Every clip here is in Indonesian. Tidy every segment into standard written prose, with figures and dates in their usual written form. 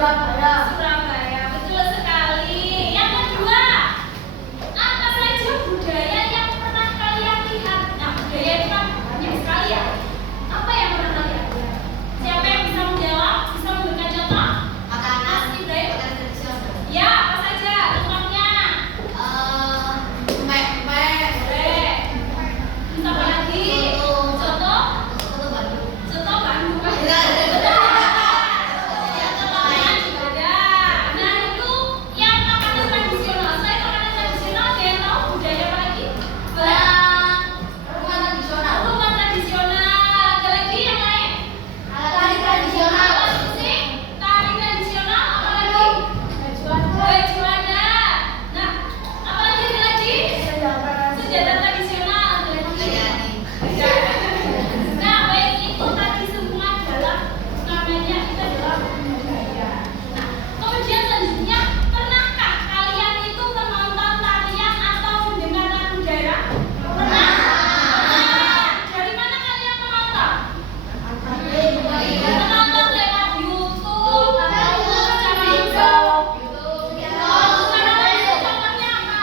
Surabaya, betul sekali. Yang kedua, apa saja budaya yang pernah kalian lihat? Nah, budaya itu kan banyak sekali ya. Apa yang pernah kalian lihat? Siapa yang bisa menjawab? Bisa memberikan contoh? Makanan Ibrahim? tradisional. Ya, apa saja contohnya? Pempek. Boleh. Minta apa lagi? Contoh? Soto Bandung. Soto Bandung. Enggak ada. Nah, itu yang makanan tradisional. Selain makanan tradisional, ada yang tahu budaya apa lagi? Rumah tradisional. Rumah tradisional. Ada lagi yang lain? Tari tradisional. Alat musik, tari tradisional, apa lagi? Baju adat. Nah, apa lagi ada lagi? Senjata tradisional. Ada lagi? Nah, baik itu tadi semua adalah namanya itu adalah budaya. Nah, kemudian selanjutnya, pernahkah kalian itu menonton tarian atau mendengar lagu daerah? Pernah? Dari mana kalian menonton? Menonton lewat YouTube atau secara langsung? Secara langsung contohnya apa?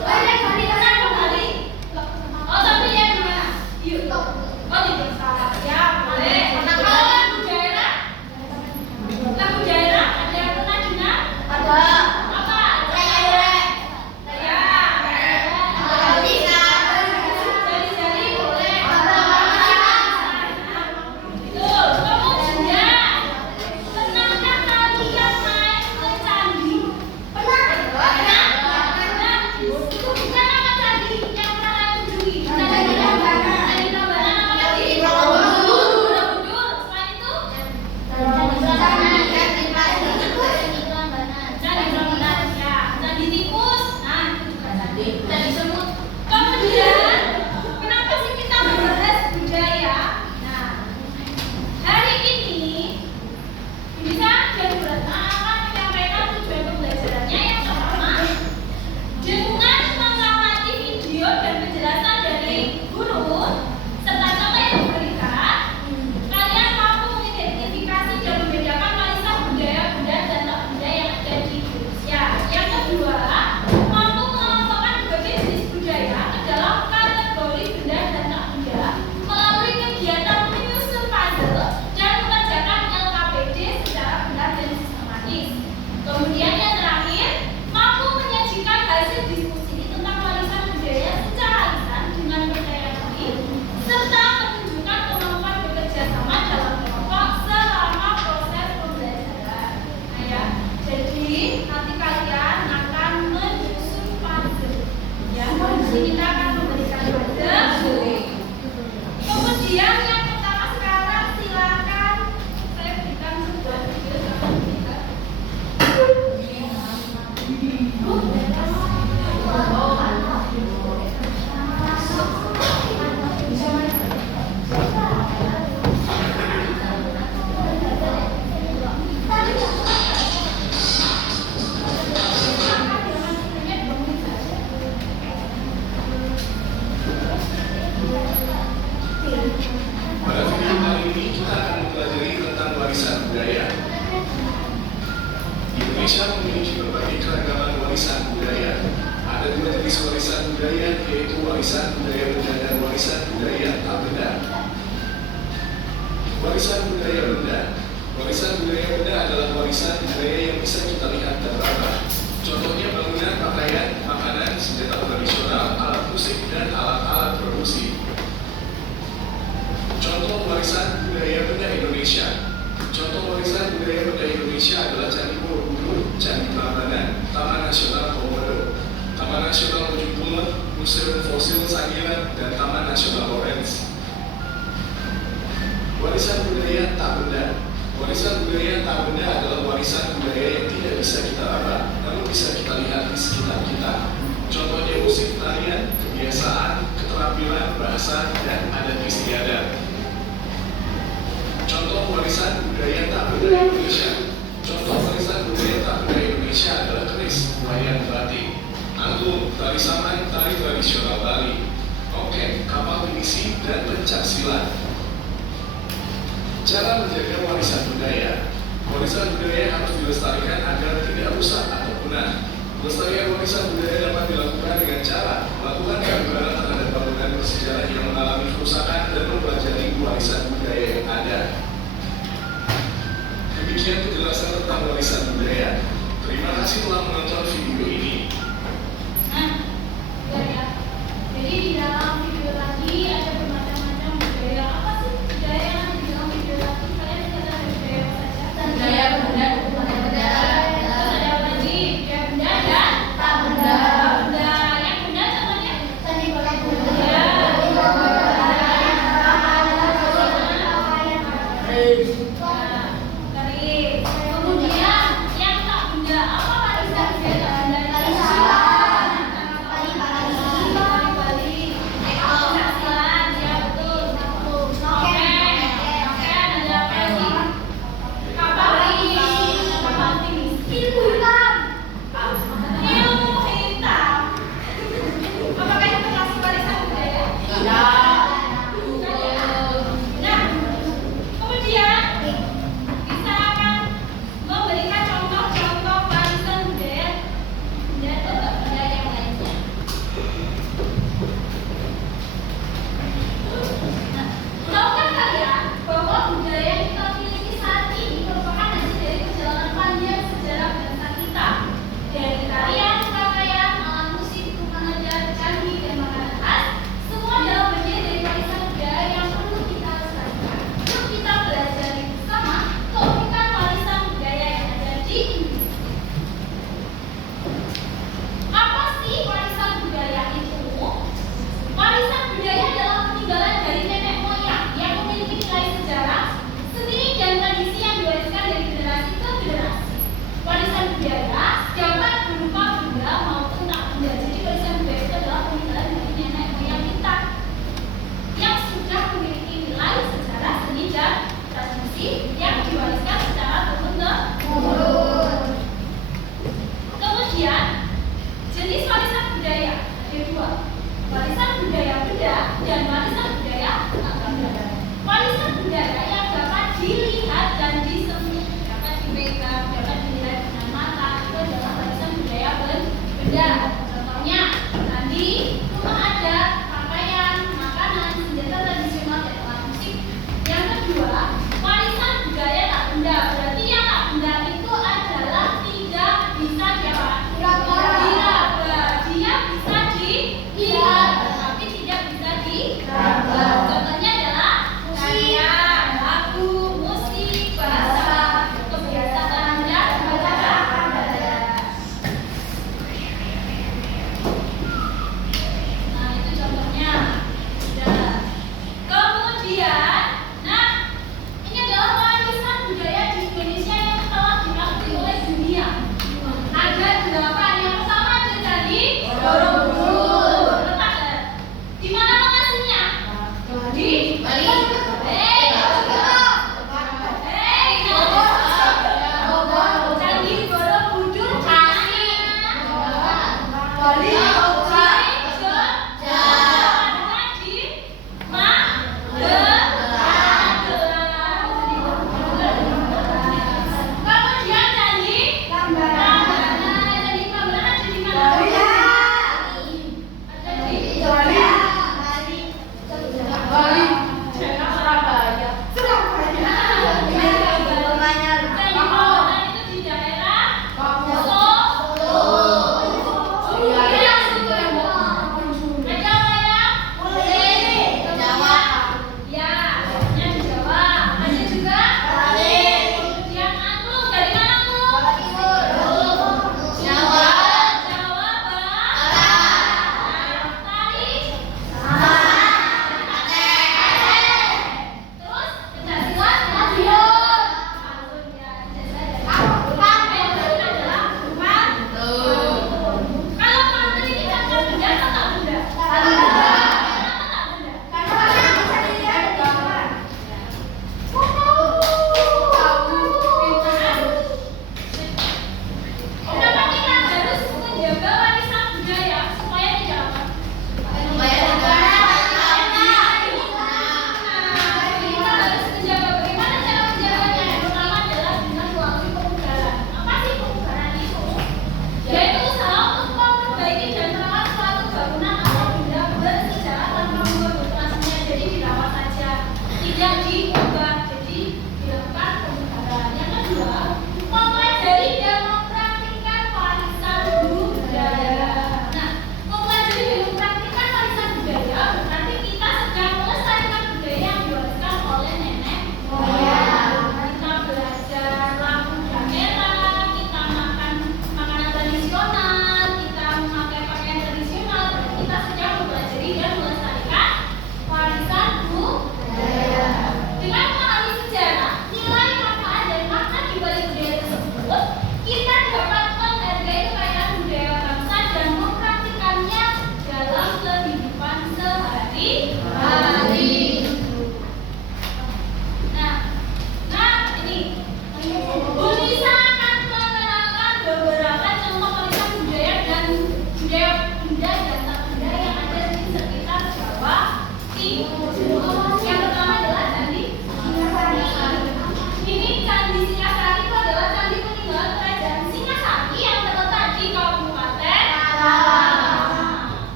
Pernah ke Bali? Oh, tapi ya di mana? YouTube. Oh, di desa. Ya, boleh. Kalau lagu daerah? Lagu daerah ada yang pernah dengar? Apa? Ya. Jari-jari boleh. Betul. Kemudian, pernahkah kalian main ke candi? Pernah? Nah, itu bukan nama candi yang pernah kalian kunjungi. Candi Prambanan apa lagi? Borobudur. Selain itu? Candi Prambanan, ya. Candi tikus. Nah, itu juga candi. Candi semut. Kemudian, kenapa sih kita membahas budaya? Nah, hari ini bisa dan Beratna akan menyampaikan tujuan pembelajarannya yang pertama, dengan mengamati video dan penjelasan dari guru serta contoh yang diberikan, kalian mampu mengidentifikasi dan membedakan warisan budaya benda dan tak benda yang ada di Indonesia. Yang kedua, mampu mengelompokkan berbagai jenis budaya ke dalam kategori benda dan tak benda melalui kegiatan menyusun puzzle dan mengerjakan LKPD secara benar dan sistematis. Kemudian yang terakhir, mampu menyajikan hasil diskusi tentang warisan budaya secara lisan dengan percaya diri serta menunjukkan kemampuan bekerja sama dalam kelompok selama proses pembelajaran. Nah ya, jadi nanti kalian akan menyusun puzzle. Ya, di sini kita akan memberikan puzzle. Kemudian yang pertama sekarang silakan saya berikan sebuah video sama kita. Pada video kali ini kita akan mempelajari tentang warisan budaya. Indonesia memiliki berbagai keragaman warisan budaya. Ada dua jenis warisan budaya, yaitu warisan budaya benda dan warisan budaya tak benda. Warisan budaya benda. Warisan budaya benda adalah warisan budaya yang bisa kita lihat dan raba. Contohnya bangunan, pakaian, makanan, senjata tradisional, alat musik, dan alat-alat produksi. Contoh warisan budaya benda Indonesia. Contoh warisan budaya benda Indonesia adalah Candi Borobudur, Candi Prambanan, Taman Nasional Komodo, Taman Nasional Ujung Kulon, Museum Fosil Sangiran, dan Taman Nasional Lawrence. Warisan budaya tak benda. Warisan budaya tak benda adalah warisan budaya yang tidak bisa kita raba, namun bisa kita lihat di sekitar kita. Contohnya musik, tarian, kebiasaan, keterampilan, bahasa, dan adat istiadat. Contoh warisan budaya tak benda Indonesia. Contoh warisan budaya tak benda Indonesia adalah keris, wayang batik, angklung, tari saman, tari tradisional Bali, oke, kapal pinisi, dan pencak silat. Cara menjaga warisan budaya. Warisan budaya harus dilestarikan agar tidak rusak atau punah. Pelestarian warisan budaya dapat dilakukan dengan cara melakukan gambaran terhadap bangunan bersejarah yang mengalami kerusakan dan mempelajari warisan budaya yang ada. Demikian penjelasan tentang warisan budaya. Terima kasih telah menonton video ini. Nah, budaya. Jadi di dalam video tadi ada bermacam-macam budaya. Apa sih budaya yang ada di dalam video tadi? Kalian bisa tahu budaya apa saja? Budaya benda, Terus ada apa lagi? Budaya benda dan tak benda. benda. Yang benda contohnya? Seni pakai benda. Ya. Nah, garis. Kemudian yang tak benda. Apa warisan budaya tak benda? Bali. Saksilan, ya betul. Noken, ada apa lagi? Kapal timis. Ilmu hitam. Apakah itu termasuk warisan budaya? Nah, kemudian kita akan memberikan contoh-contoh warisan budaya dan budaya yang lainnya. Nah, tahukah kalian bahwa budaya yang kita miliki saat ini merupakan hasil dari perjalanan panjang sejarah bangsa kita, dari tarian, pakaian, alat musik, rumah adat, candi, dan makanan khas, semua adalah bagian dari warisan budaya yang perlu kita lestarikan. Yuk kita pelajari bersama keunikan warisan budaya yang ada di Indonesia. Apa sih warisan budaya itu? Warisan budaya adalah peninggalan dari nenek moyang yang memiliki nilai sejarah, seni, dan tradisi yang diwariskan dari generasi ke generasi. Warisan budaya dapat berupa benda maupun tak benda. Jadi warisan budaya itu adalah peninggalan dari nenek moyang kita yang sudah memiliki nilai sejarah, seni, dan tradisi yang diwariskan secara turun-temurun. Kemudian jenis warisan budaya ada dua, warisan budaya benda dan warisan budaya tak benda. Warisan budaya yang dapat dilihat dan disentuh, dapat dipegang, dapat dilihat dengan mata, itu adalah warisan budaya benda. Contohnya tadi rumah adat, pakaian, makanan, senjata tradisional, dan alat musik. Yang kedua, warisan budaya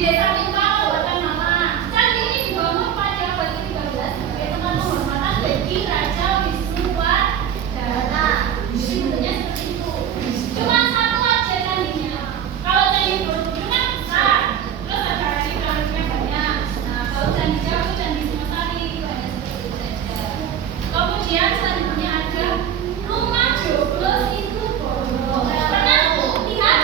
desa Timpa, Kabupaten Malang. Candi ini dibangun pada abad ke-13 sebagai tempat penghormatan bagi Raja Wisnuwardana. Jadi bentuknya seperti itu. Cuma satu aja candinya. Kalau candi Borobudur kan besar, terus ada piramidnya banyak. Nah, kalau candi Jago, candi Singosari itu hanya seperti itu saja. Kemudian selanjutnya ada rumah joglo Situ Bondo. Pernah lihat?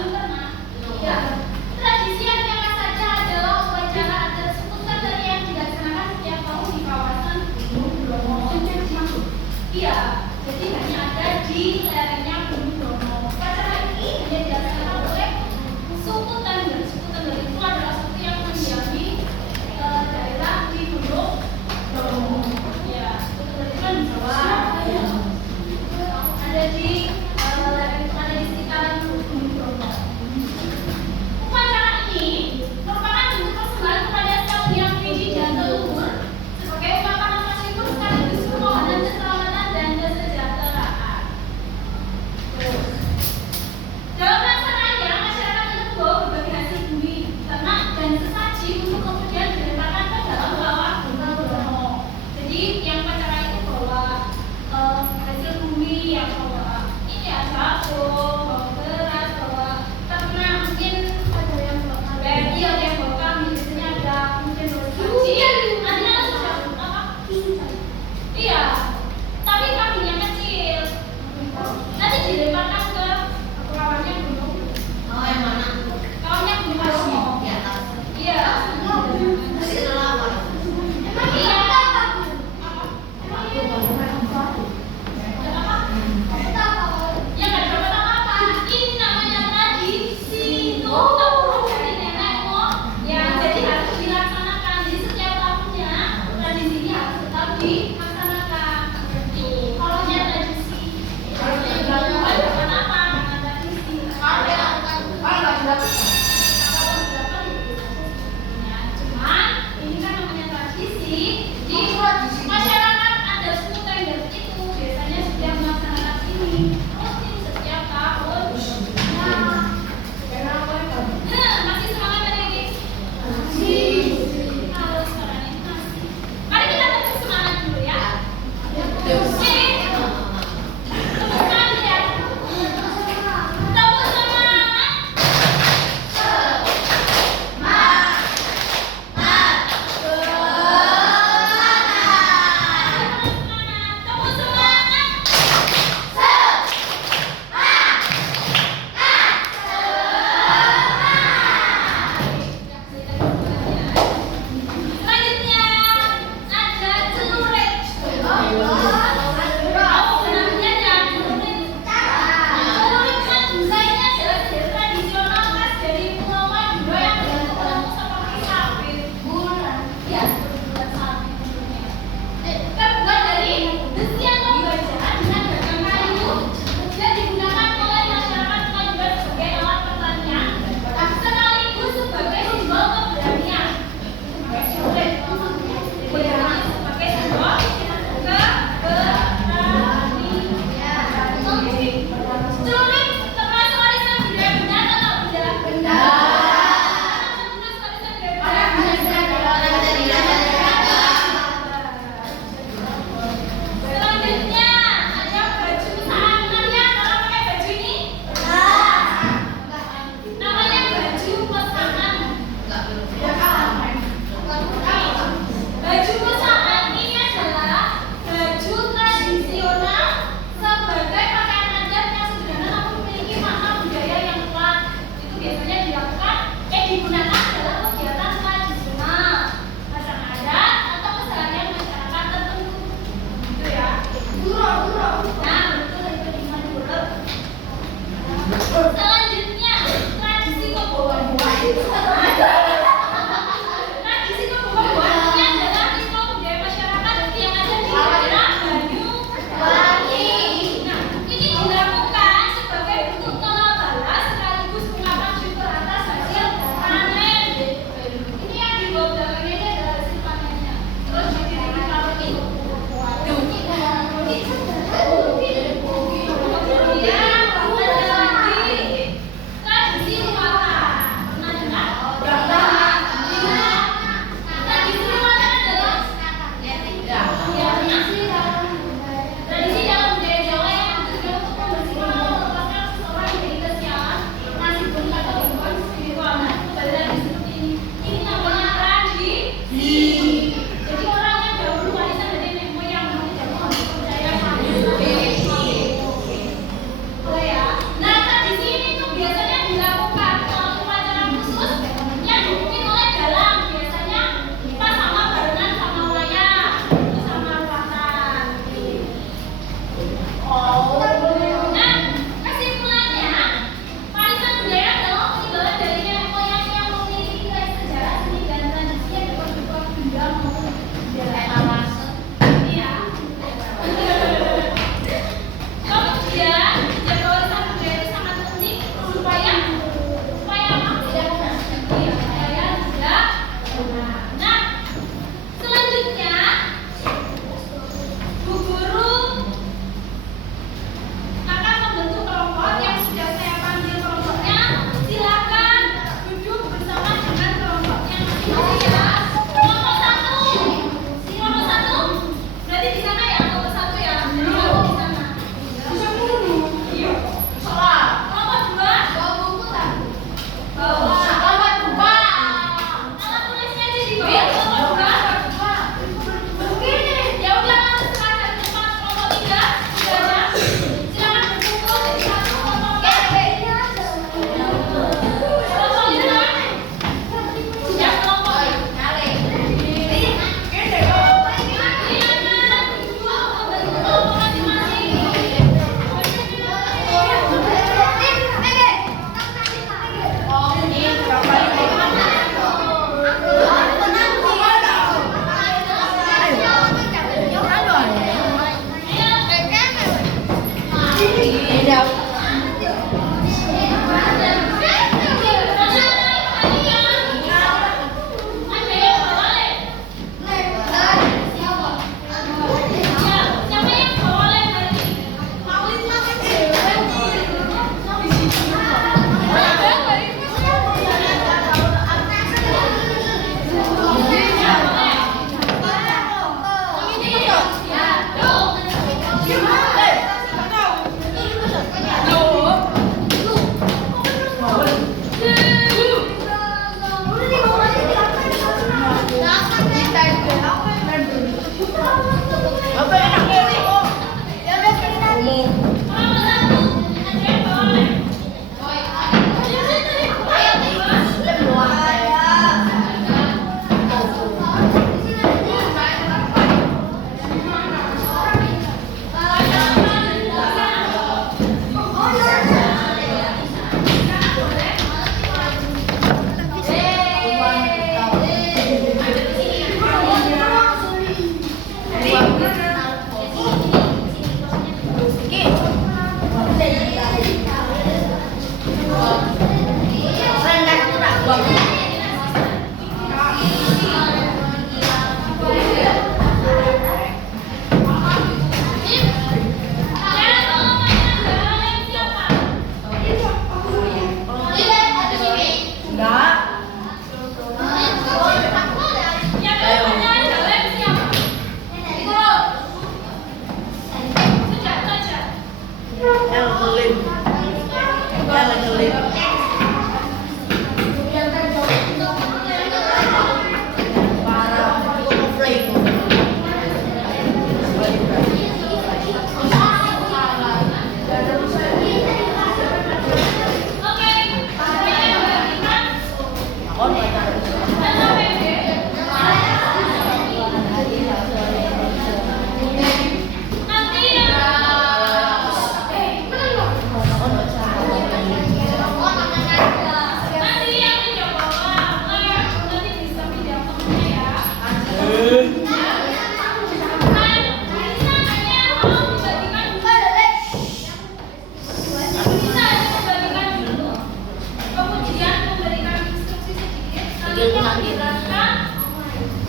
Belum pernah? Ya.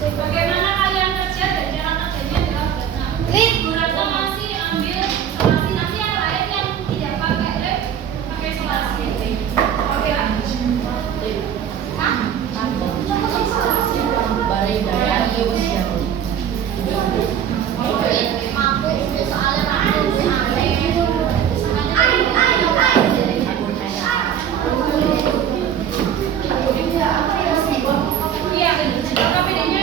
Bagaimana kalian kerja dan cara kerjanya adalah benar. Burada masih ambil isolasi, nanti yang lain yang tidak pakai lab pakai isolasi. Oke lah. Iya, tapi bedanya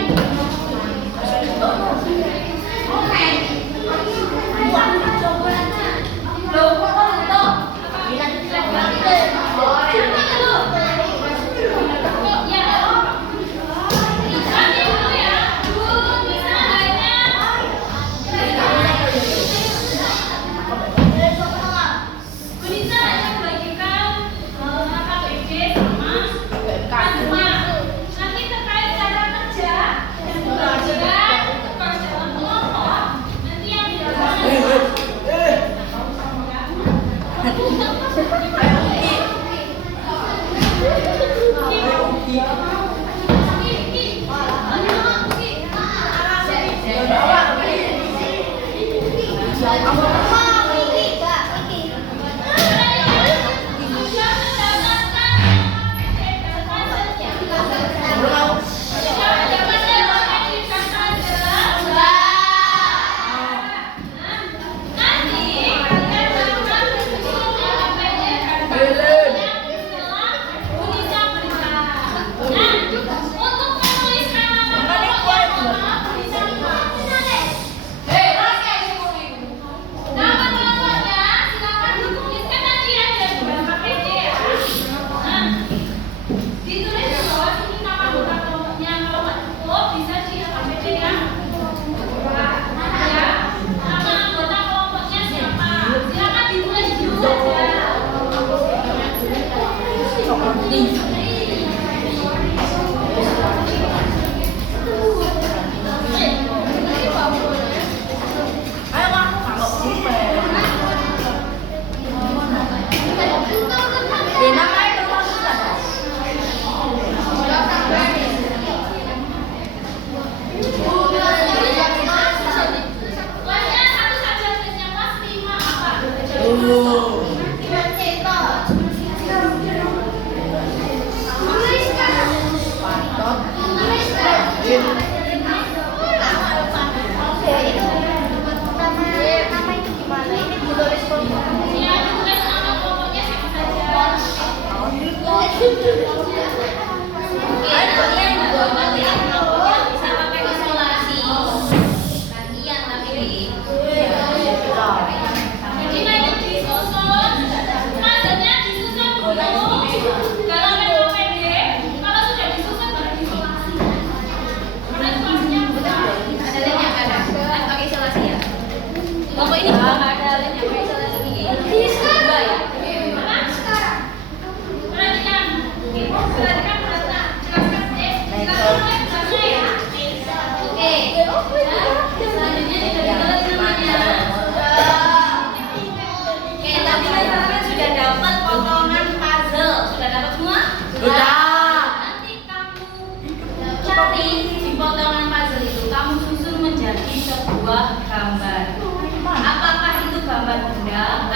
jadi banyak disusun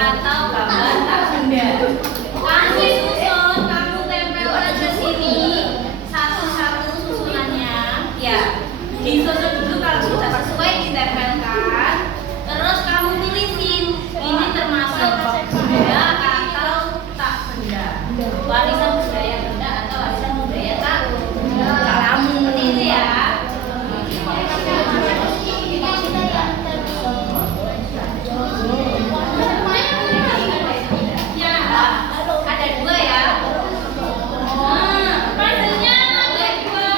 atau gambar tak benda. Kamu susun, kamu tempelkan ke sini satu-satu susunannya. Ya, disusun dulu kalau sudah sesuai ditempelkan. Terus kamu tulisin ini termasuk benda atau tak benda. Warisan budaya benda atau warisan budaya tak benda. Kamu seperti itu ya. Ya, ada dua ya. Puzzle-nya ada dua.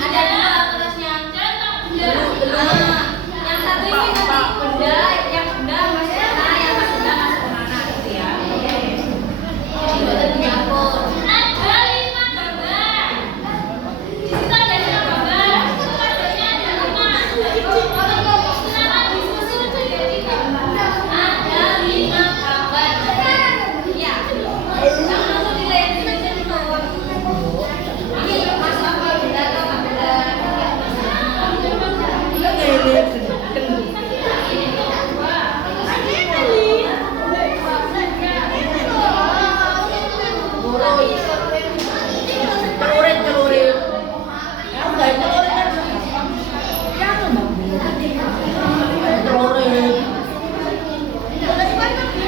Ada dua kelasnya. Yang satu ini nanti benda, yang benda masuk kemana, yang tak benda masuk kemana gitu ya. Jadi betul diatur. Ada 5 gambar. Di situ ada 5 gambar. Puzzle-nya ada 5. Silakan disusun jadi gambar. Ada 5 gambar. Ya. Jangan langsung dilihat dulu. Ini masuk apa benda atau tak benda?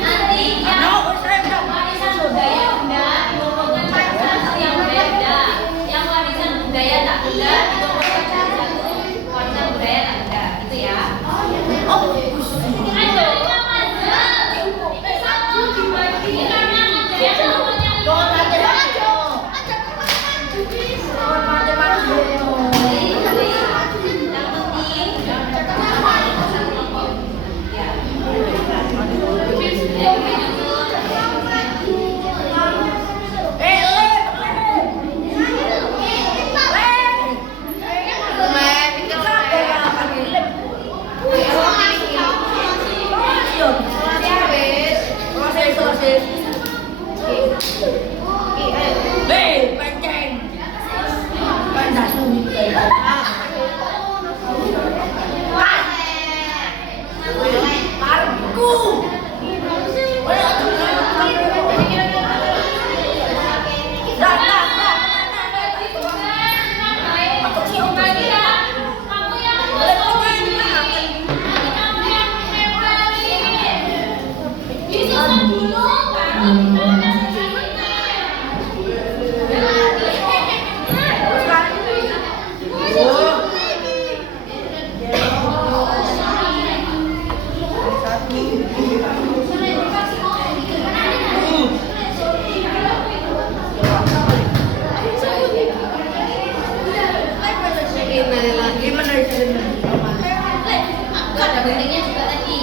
Nanti yang warisan budaya benda dikumpulkan jadi satu yang beda. Yang warisan budaya tak benda dikumpulkan jadi satu warisan budaya tak benda. Itu ya. Ada 5 puzzle. Satu dibagi karena ada yang namanya 5. Ada bentuknya juga tadi.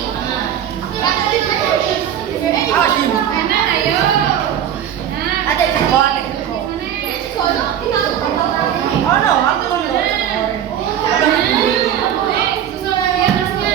Enak ayo. Ada susun lagi atasnya.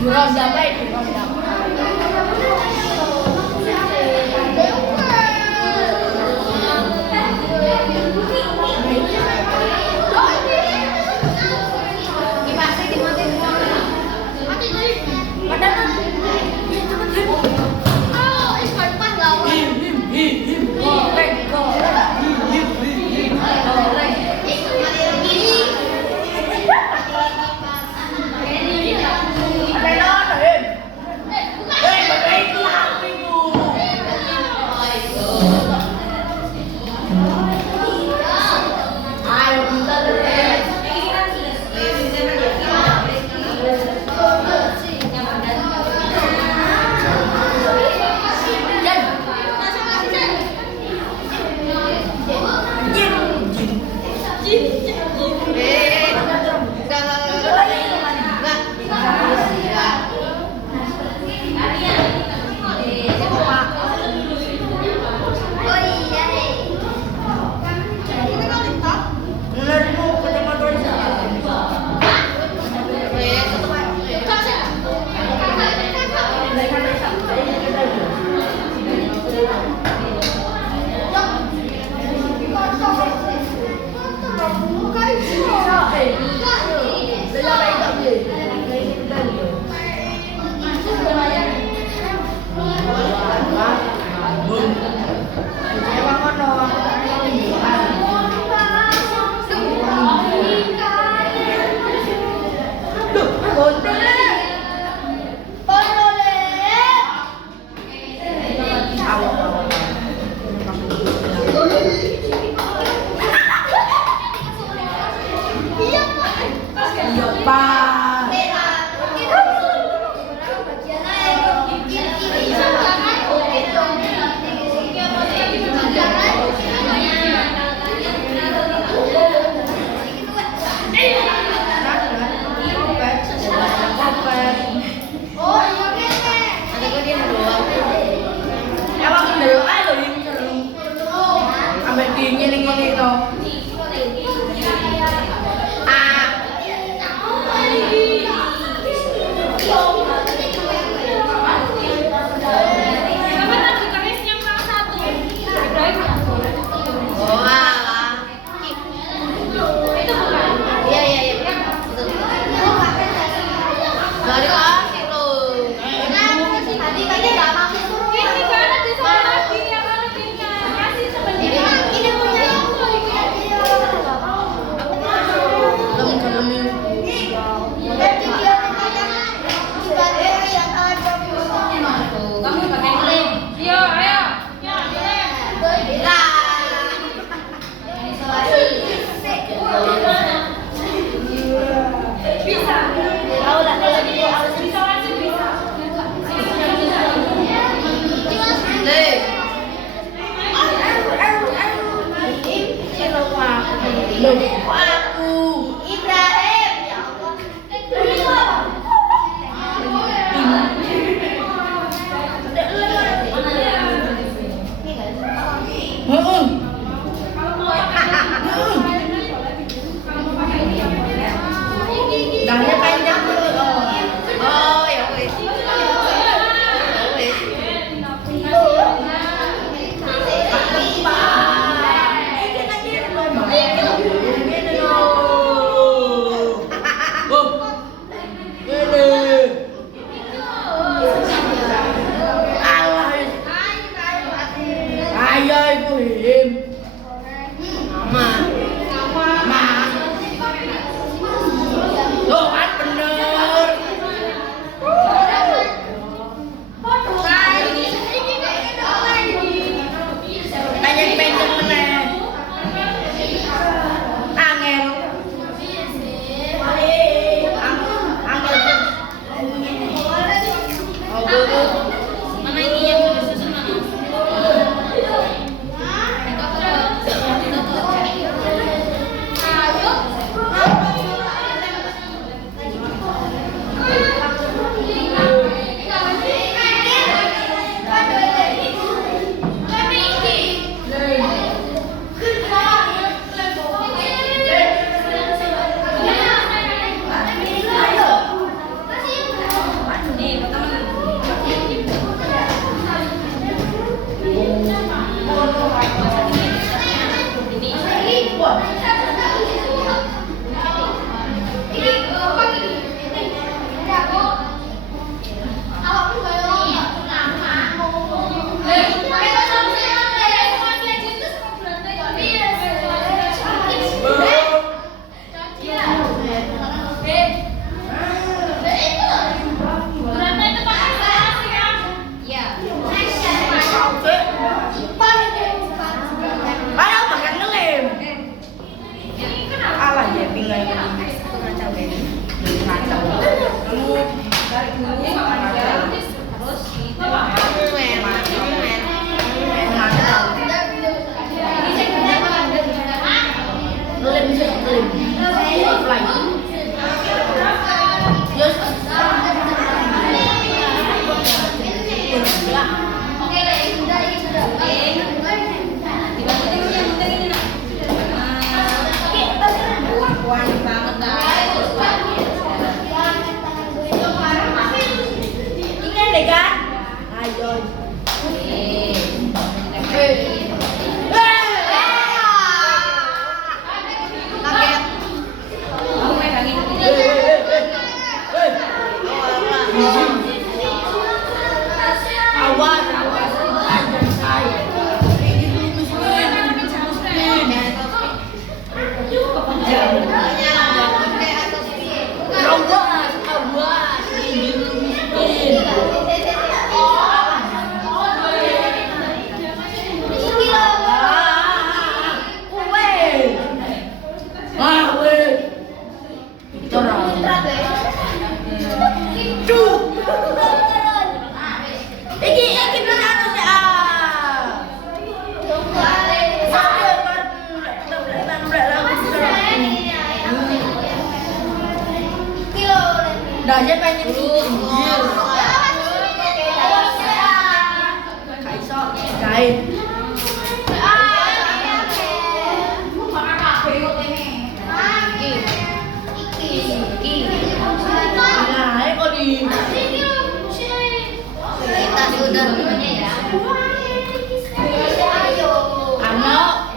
Ronda baik, ronda. Bisa. Tahu lah kalau gitu harus Dahnya pengen pinggir. Kaiso gaib. Nah, kok di Kita sudah namanya ya. Ano?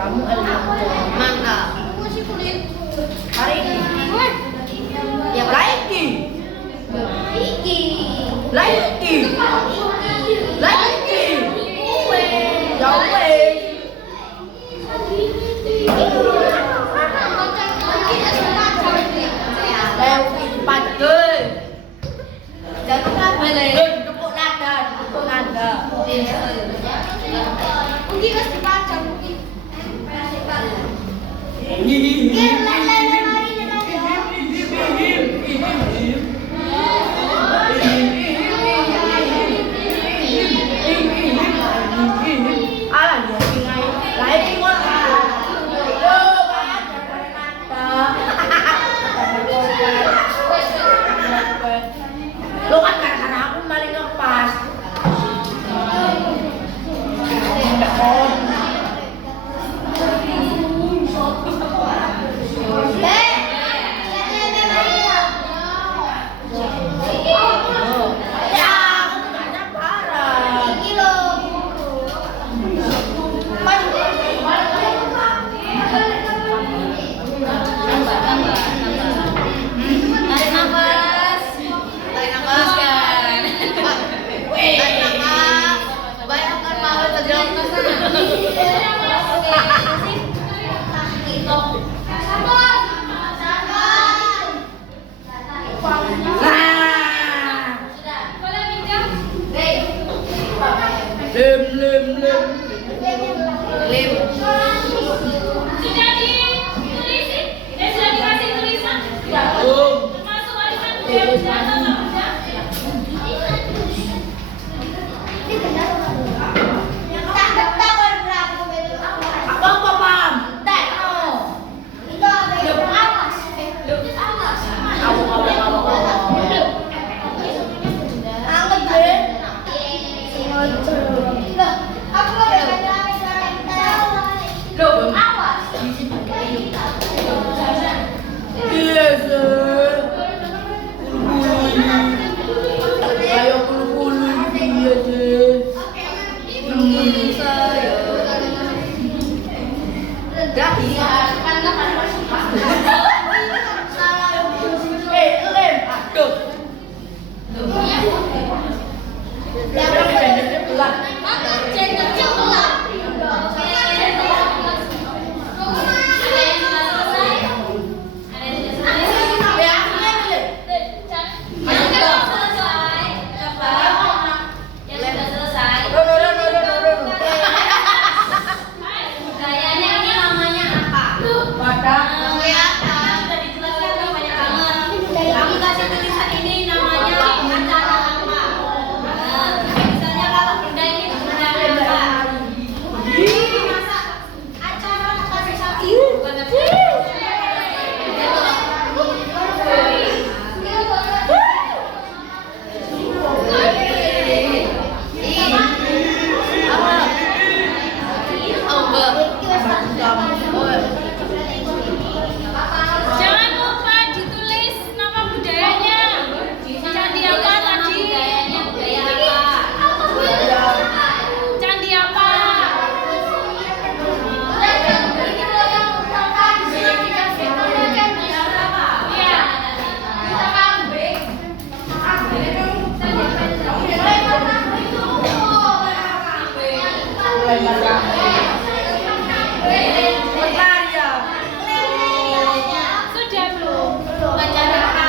Kamu Mantap. hari ini. Ya lagi. Lagi. Lagi. Jauh leo empat gol. Jangan apa lagi. Tepuk nada, tepuk nada. Mungkin harus dibaca mungkin. Lo kan karena aku paling ngepas. Tarik nafas. Tarik nafas kan. Tarik nafas. Bayangkan mau terjadi Lem. Sudah ditulisin? Sudah dikasih tulisan? Termasuk warisan budaya Bencana nggak udah? Abang paham? Tekno. Jangan lupa ditulis nama budayanya. Candi apa tadi? Budaya apa? Candi apa? Sudah belum? Baca apa?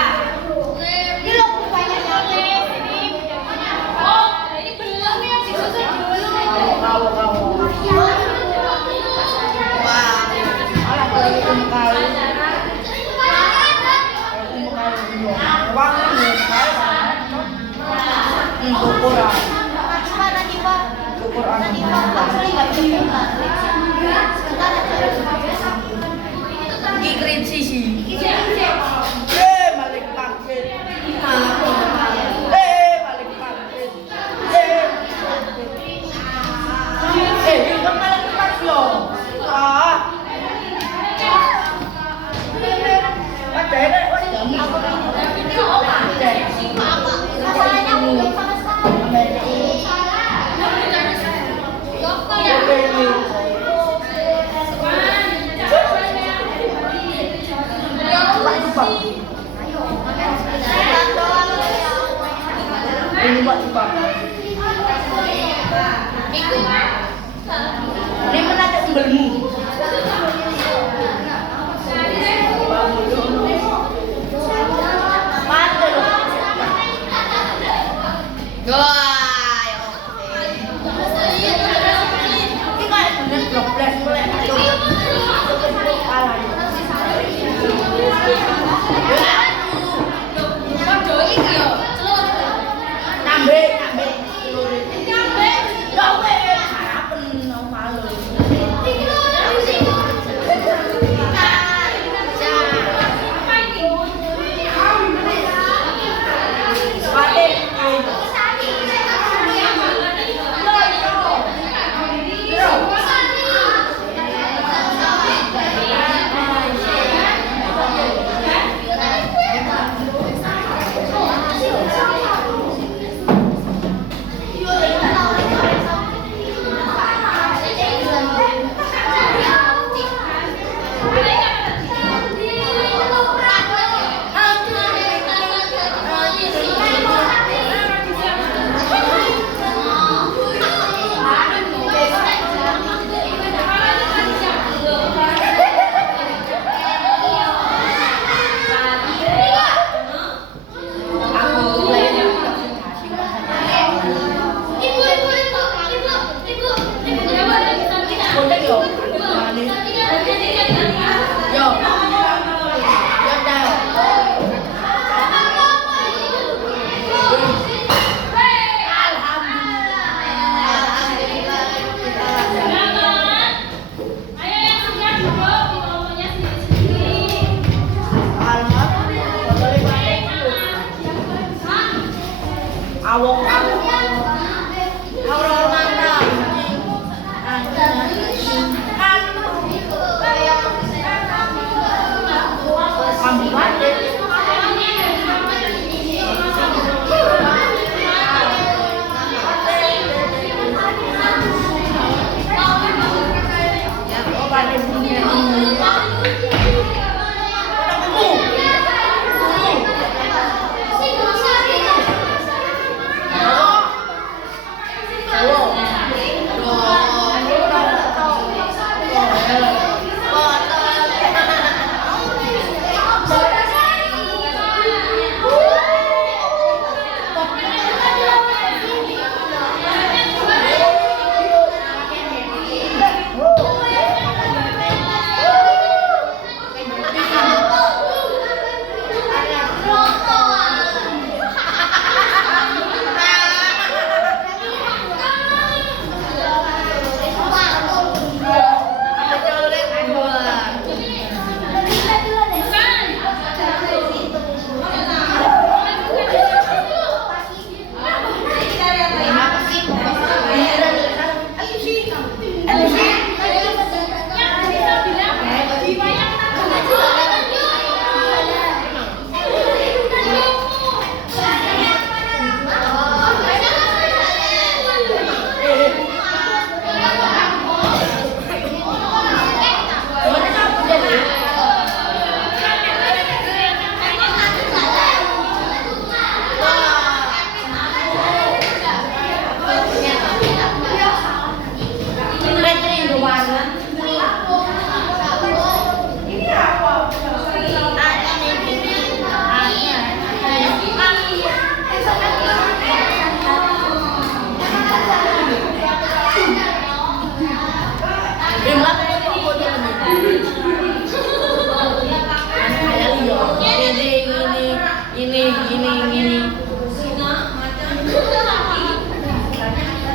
Oh, ini belum yang disusun dulu. Quran. Gigrit sisi. Balik pangkit. Balik pangkit. Kan malah lepas loh. Ini menada umbelmu.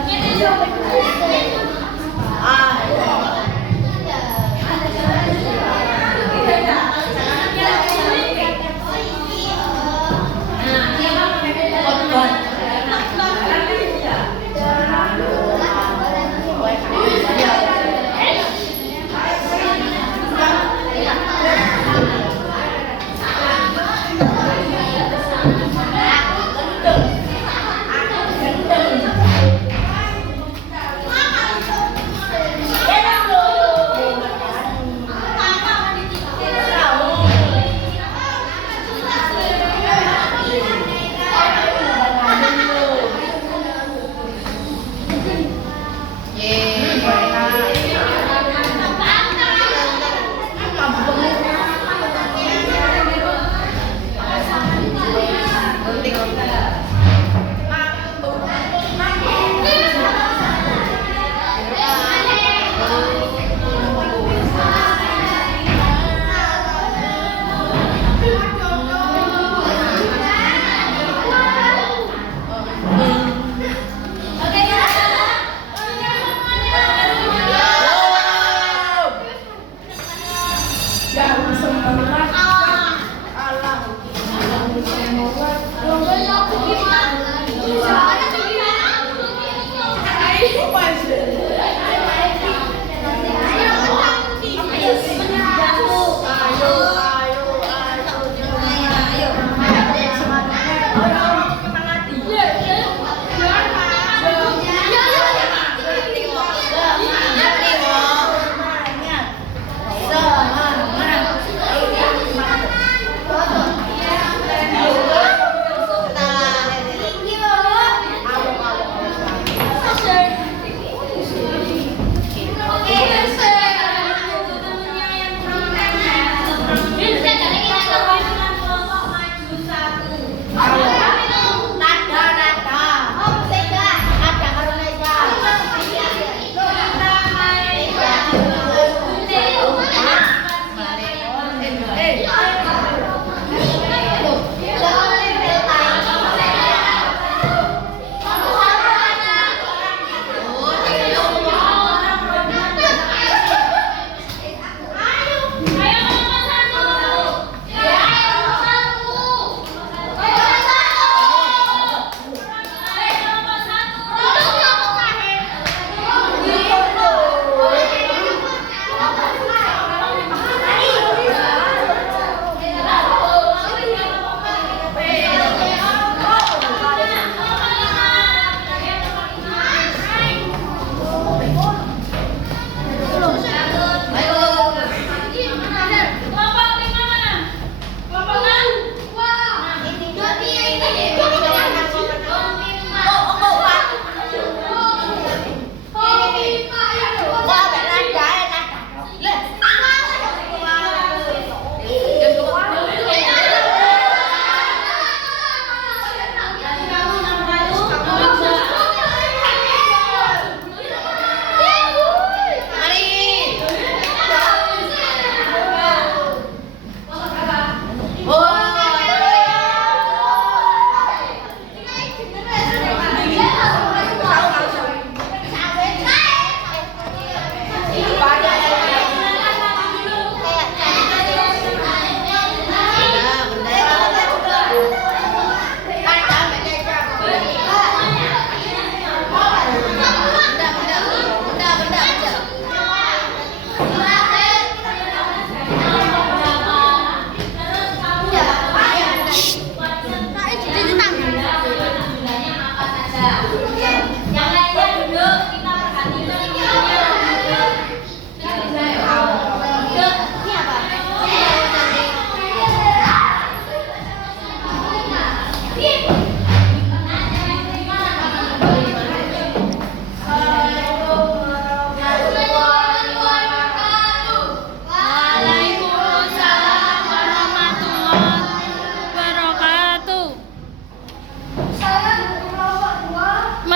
Ini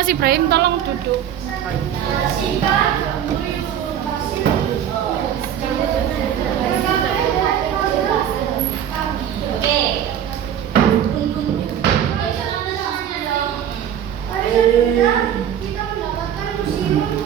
Mas Ibrahim, tolong duduk. Kita mendapatkan museum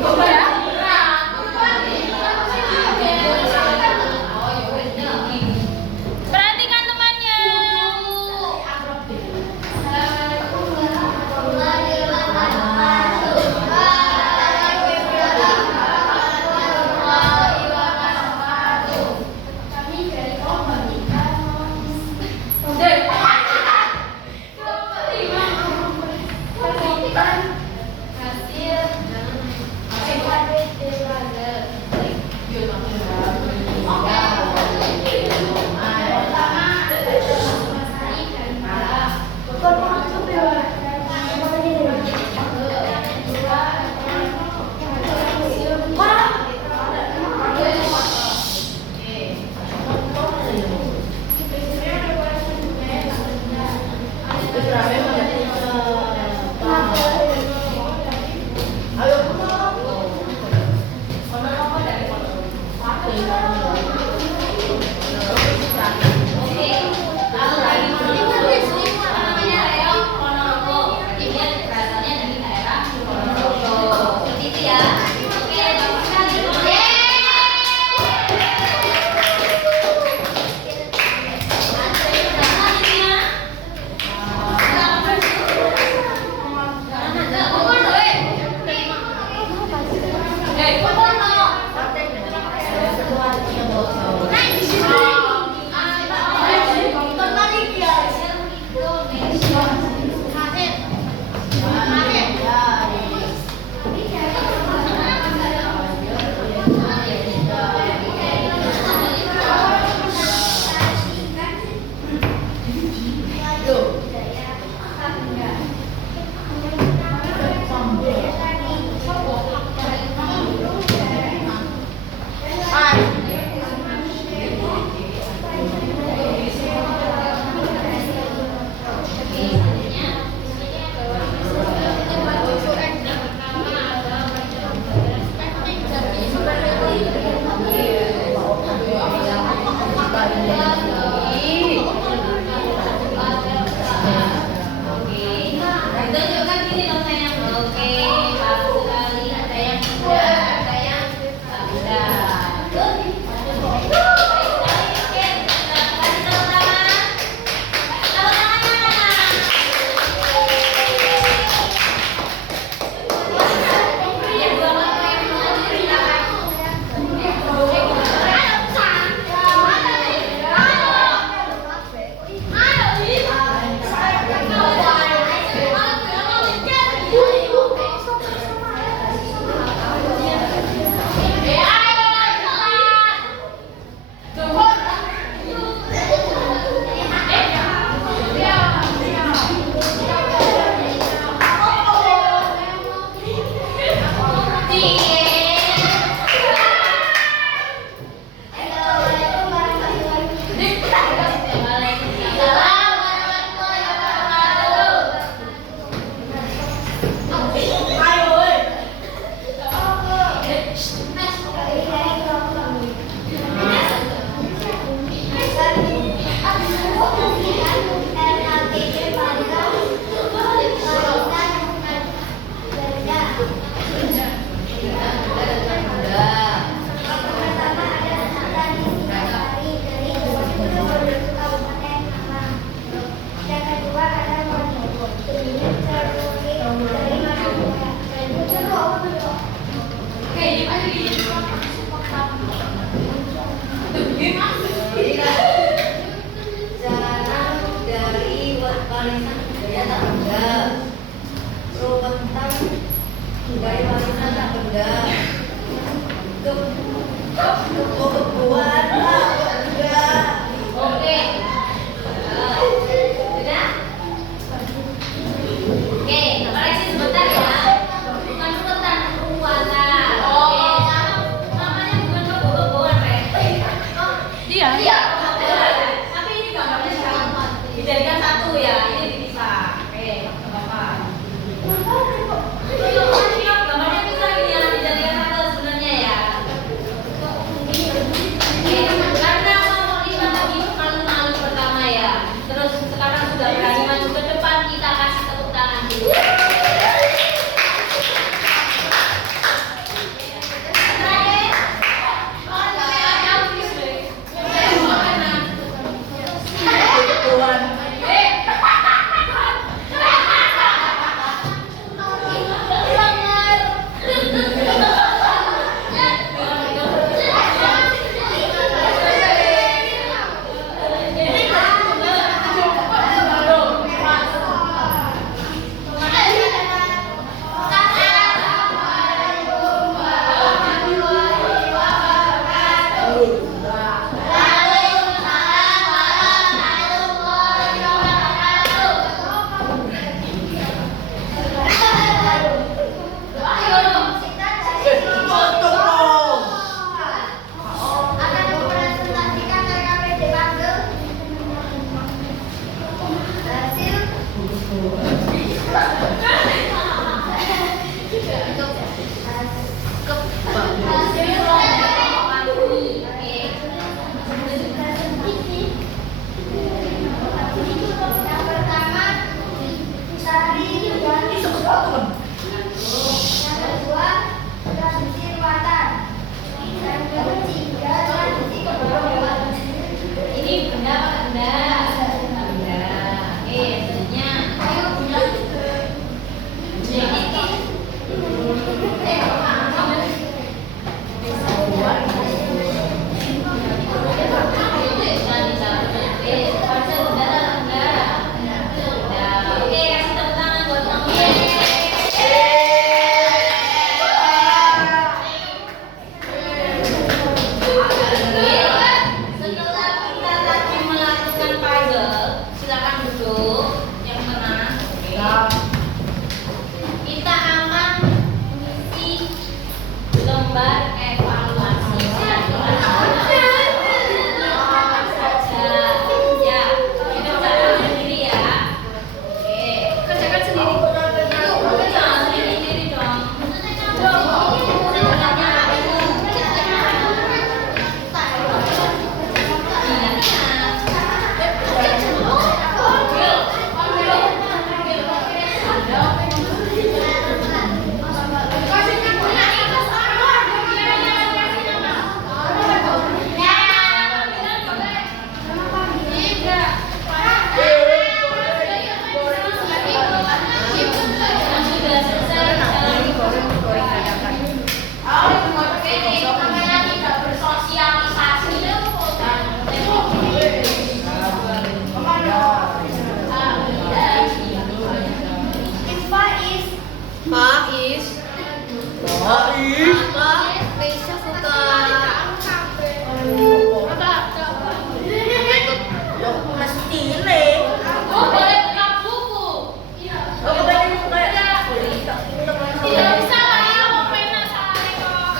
Perhatikan temannya. Ini benda apa benda? Benda. Oke, selanjutnya. Setelah kita tadi melakukan puzzle, silakan duduk yang tenang. Kita akan mengisi lembar evaluasi. Silakan saja. Ya, kita kerjakan sendiri ya. Oke, kerjakan sendiri. Jangan sendiri dong. Oh, boleh buka buku. Tidak bisa lah, mau pena salah kok.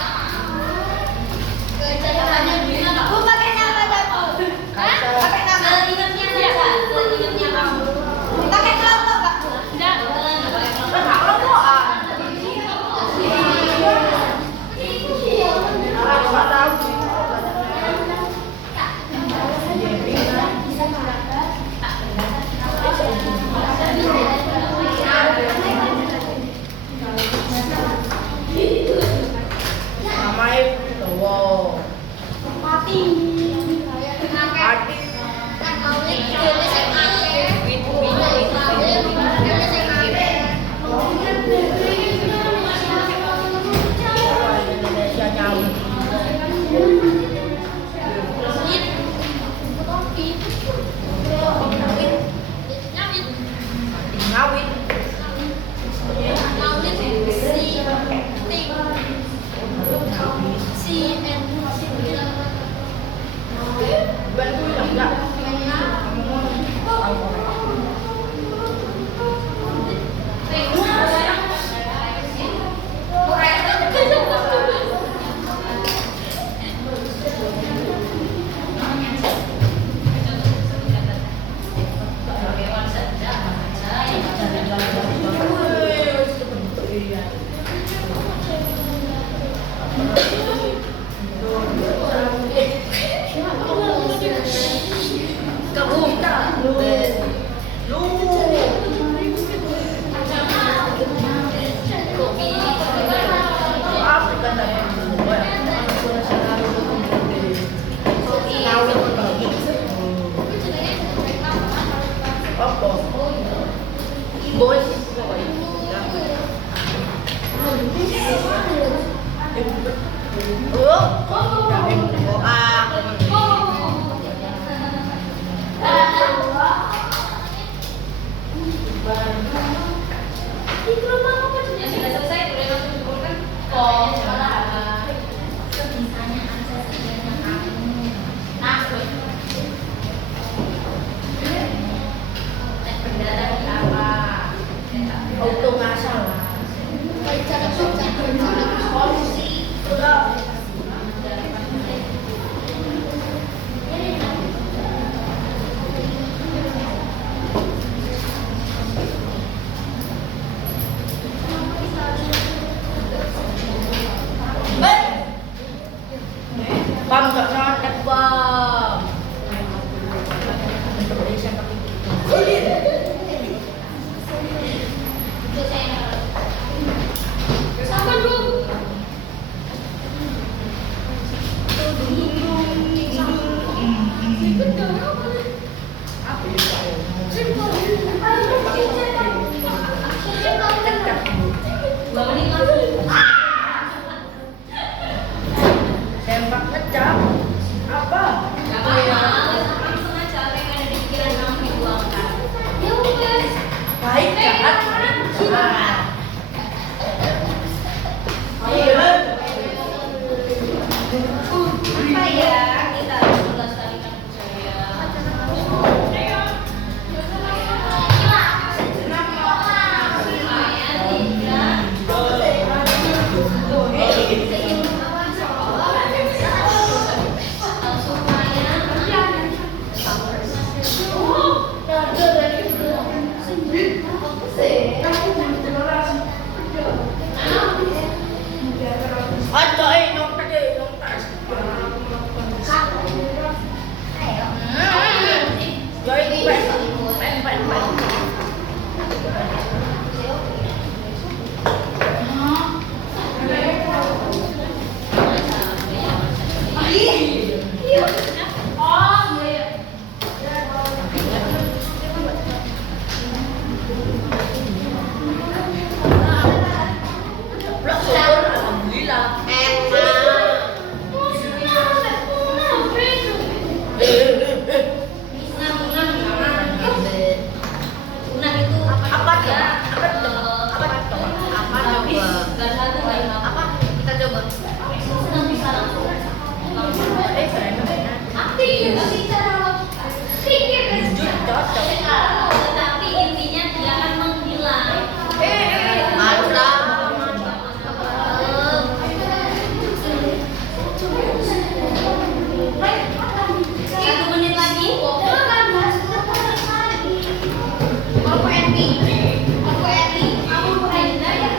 Seingatnya saja, seingatnya kamu. Tidak, Ada nong tadi nong tas. Jadi pen. Alhamdulillah. Tetapi intinya dia akan menghilang. Satu menit lagi. Aku Eti. Kamu Enda ya?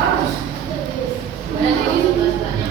Bagus. Berarti di sebelah-sebelahnya.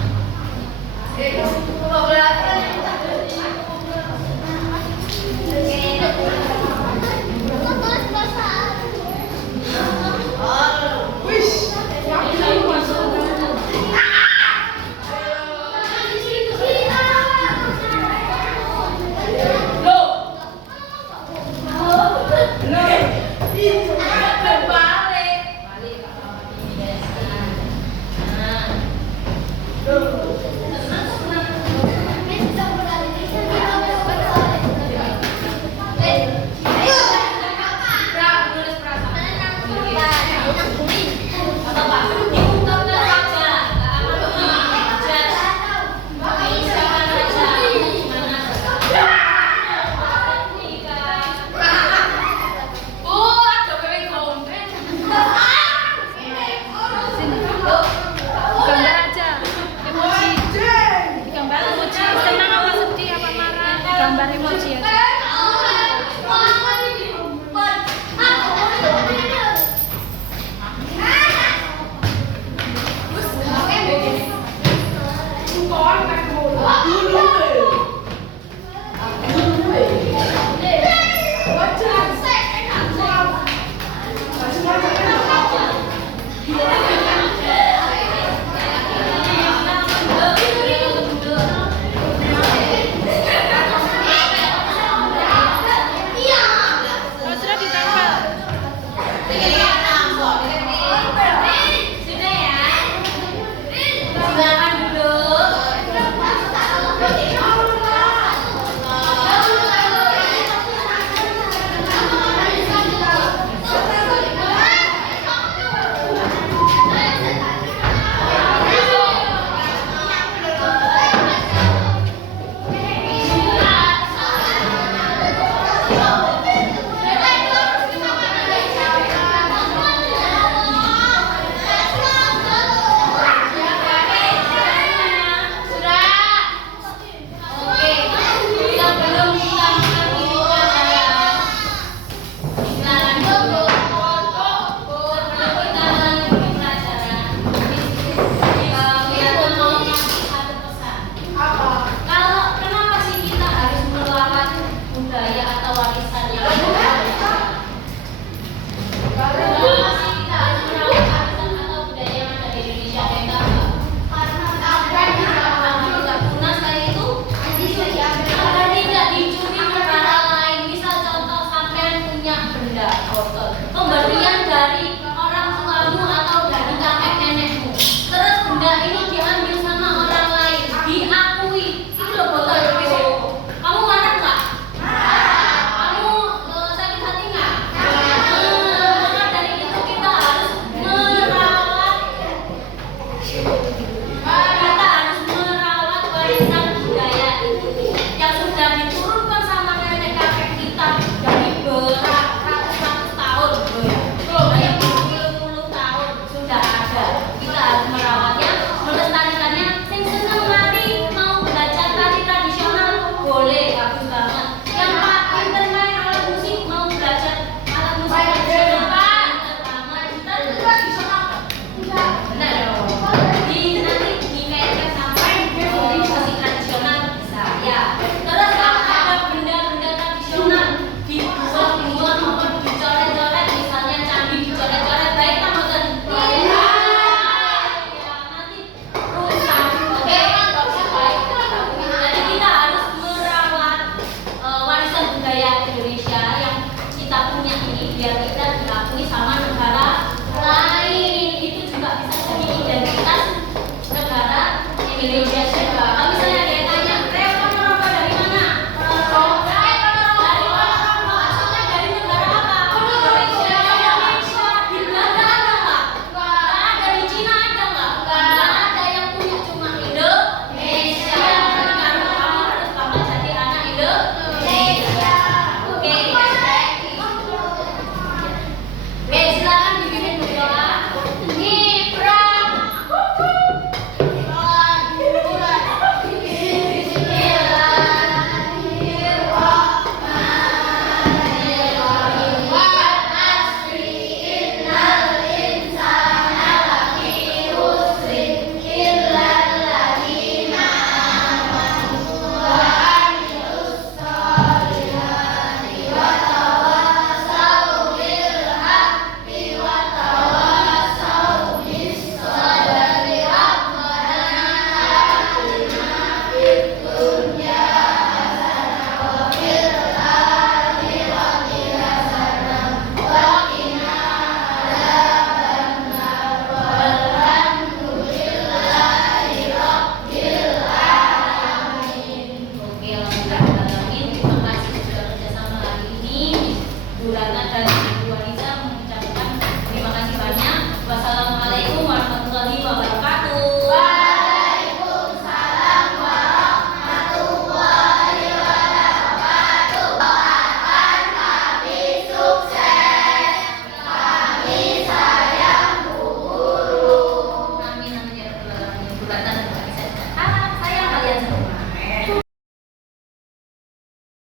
Gambar emoji aja. Sudah ditempel. Sudah ya. Silakan duduk. Pemberian dari orang tuamu atau dari kakek nenekmu, terus benda ini diambil sama orang lain, diakui, itu loh botol itu. Kamu marah nggak? Kamu sakit hati nggak? Maka dari itu kita harus merawat warisan budaya itu yang sudah diturunkan sama nenek kakek kita dari beratus-ratus tahun, banyak puluh tahun sudah ada. Kita harus merawatnya, melestarikannya. Sing seneng nari mau belajar tari tradisional boleh, bagus banget. Yang Pak pinter main alat musik mau belajar alat musik tradisional Pak, pinter banget. Kita tradisional benar dong. Nanti dikaitkan sampai musik tradisional bisa ya. Terus kalau ada benda-benda tradisional dibuang-buang maupun dicoret-coret, misalnya candi dicoret-coret, baik tak boten? Ya, nanti rusak. Oke, baik. Jadi kita harus merawat warisan budaya Indonesia yang kita punya ini biar kita diakui sama negara lain. Itu juga bisa jadi identitas negara Indonesia.